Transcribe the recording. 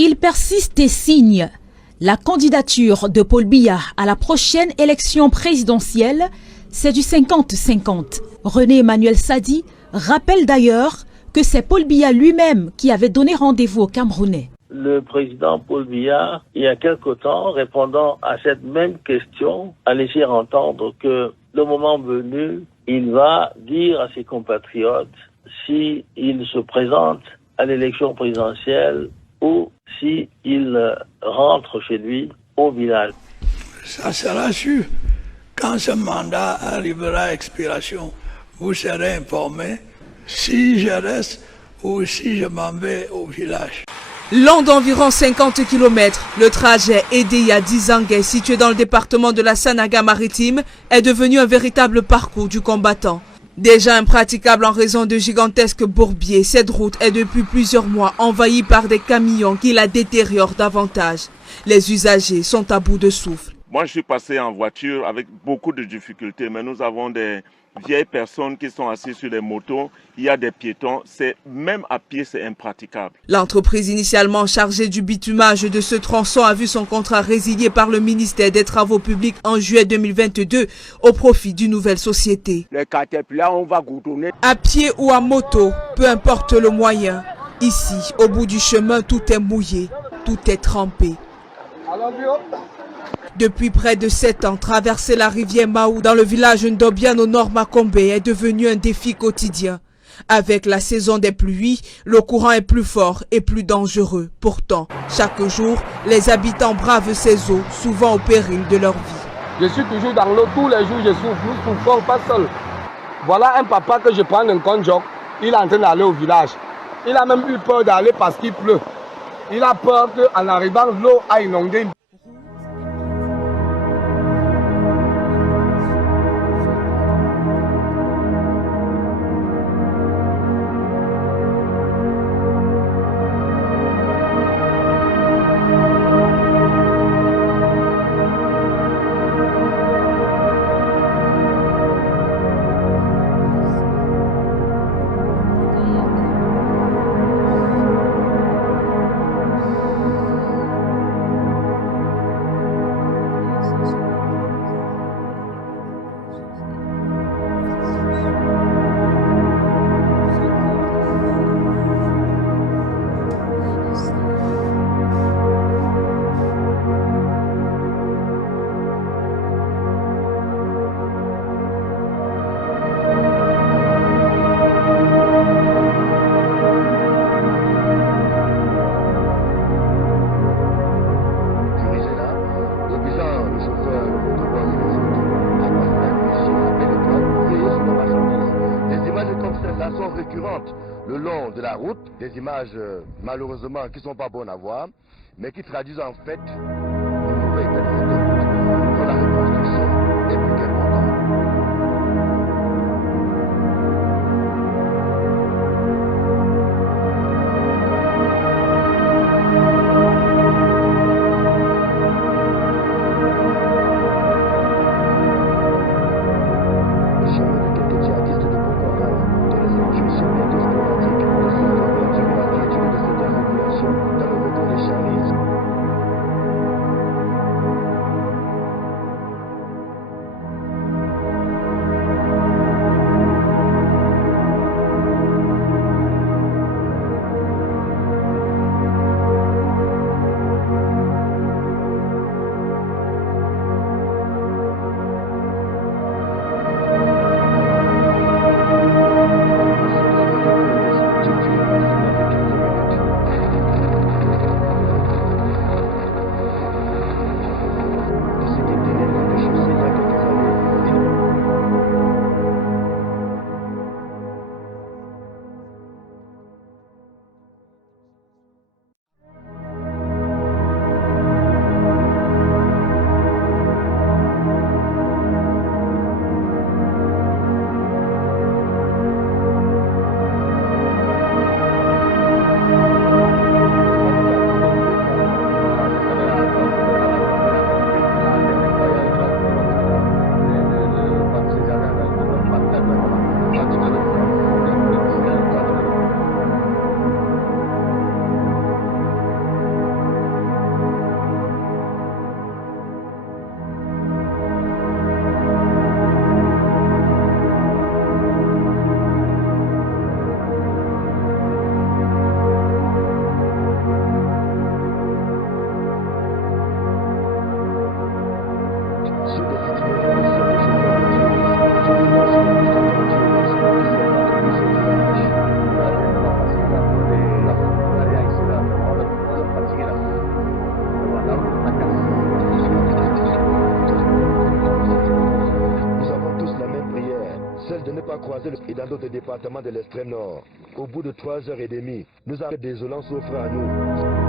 Il persiste et signe. La candidature de Paul Biya à la prochaine élection présidentielle, c'est du 50-50. René Emmanuel Sadi rappelle d'ailleurs que c'est Paul Biya lui-même qui avait donné rendez-vous aux Camerounais. Le président Paul Biya, il y a quelque temps, répondant à cette même question, a laissé entendre que le moment venu, il va dire à ses compatriotes s'il se présente à l'élection présidentielle ou s'il rentre chez lui au village. Ça sera sûr. Quand ce mandat arrivera à expiration, vous serez informés si je reste ou si je m'en vais au village. Long d'environ 50 km, le trajet aidé à Dizangue, situé dans le département de la Sanaga-Maritime, est devenu un véritable parcours du combattant. Déjà impraticable en raison de gigantesques bourbiers, cette route est depuis plusieurs mois envahie par des camions qui la détériorent davantage. Les usagers sont à bout de souffle. Moi, je suis passé en voiture avec beaucoup de difficultés, mais nous avons des vieilles personnes qui sont assises sur les motos. Il y a des piétons. Même à pied, c'est impraticable. L'entreprise initialement chargée du bitumage de ce tronçon a vu son contrat résilié par le ministère des Travaux publics en juillet 2022 au profit d'une nouvelle société. Les caterpillars, on va goudronner. À pied ou à moto, peu importe le moyen. Ici, au bout du chemin, tout est mouillé, tout est trempé. Depuis près de 7 ans, traverser la rivière Mahou dans le village Ndobian au nord Makombe est devenu un défi quotidien. Avec la saison des pluies, le courant est plus fort et plus dangereux. Pourtant, chaque jour, les habitants bravent ces eaux, souvent au péril de leur vie. Je suis toujours dans l'eau, tous les jours je souffre, nous souffrons pas seul. Voilà un papa que je prends un conjoc, il est en train d'aller au village. Il a même eu peur d'aller parce qu'il pleut. Il a peur qu'en arrivant, l'eau a inondé. Sont récurrentes le long de la route, des images malheureusement qui ne sont pas bonnes à voir, mais qui traduisent en fait une nouvelle qualité de route dont la reconstruction est plus qu'importante. Noiselle et dans d'autres départements de l'extrême nord. Au bout de 3h30, nous avons désolants s'offrent à nous.